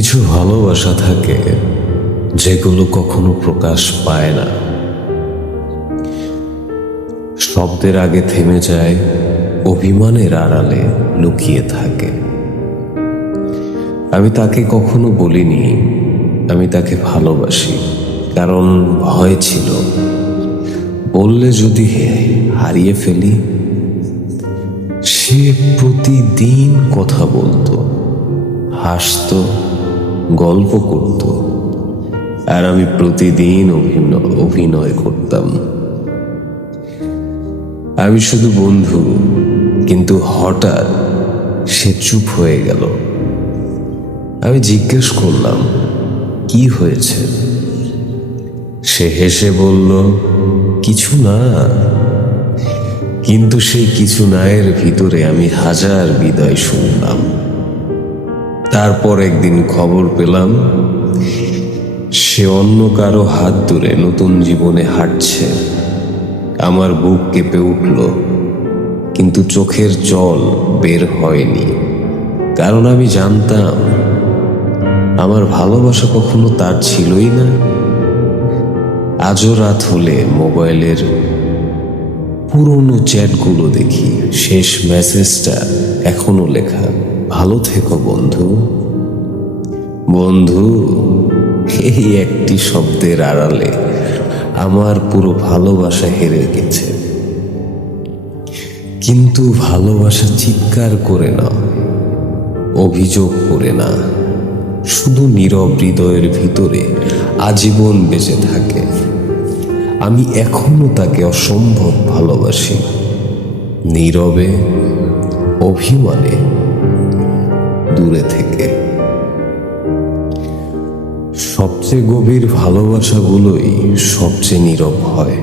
কিছু ভালোবাসা থাকে যেগুলো কখনো প্রকাশ পায় না, শব্দের আগে থেমে যায়, অভিমানের আড়ালে লুকিয়ে থাকে। আমি তাকে কখনো বলিনি আমি তাকে ভালোবাসি, কারণ ভয় ছিল বললে যদি হারিয়ে ফেলি। সে প্রতিদিন কথা বলতো, হাসতো, গল্প করত, আর আমি প্রতিদিন অভিনয় করতাম। আমি শুধু বন্ধু, কিন্তু হঠাৎ সে চুপ হয়ে গেল। আমি জিজ্ঞেস করলাম, কি হয়েছে? সে হেসে বলল, কিছু না। কিন্তু সেই কিছু না এর ভিতরে আমি হাজার বিদায় শুনলাম। তারপর একদিন খবর পেলাম সে অন্য কারো হাত ধরে নতুন জীবনে হাঁটছে। আমার বুক কেঁপে উঠল, কিন্তু চোখের জল বের হয়নি, কারণ আমি জানতাম আমার ভালোবাসা কখনো তার ছিলই না। আজও রাত হলে মোবাইলের পুরনো চ্যাটগুলো দেখি, শেষ মেসেজটা এখনো লেখা, ভালো থেকো বন্ধু। বন্ধু, এই একটি শব্দের আড়ালে আমার পুরো ভালোবাসা হেরে গেছে। কিন্তু ভালোবাসা চিৎকার করে না, অভিযোগ করে না, শুধু নীরব হৃদয়ের ভিতরে আজীবন বেঁচে থাকে। আমি এখনো তাকে অসম্ভব ভালোবাসি, নীরবে, অভিমানে, দূরে থেকে। সবচেয়ে গভীর ভালোবাসাগুলোই সবচেয়ে নীরব হয়।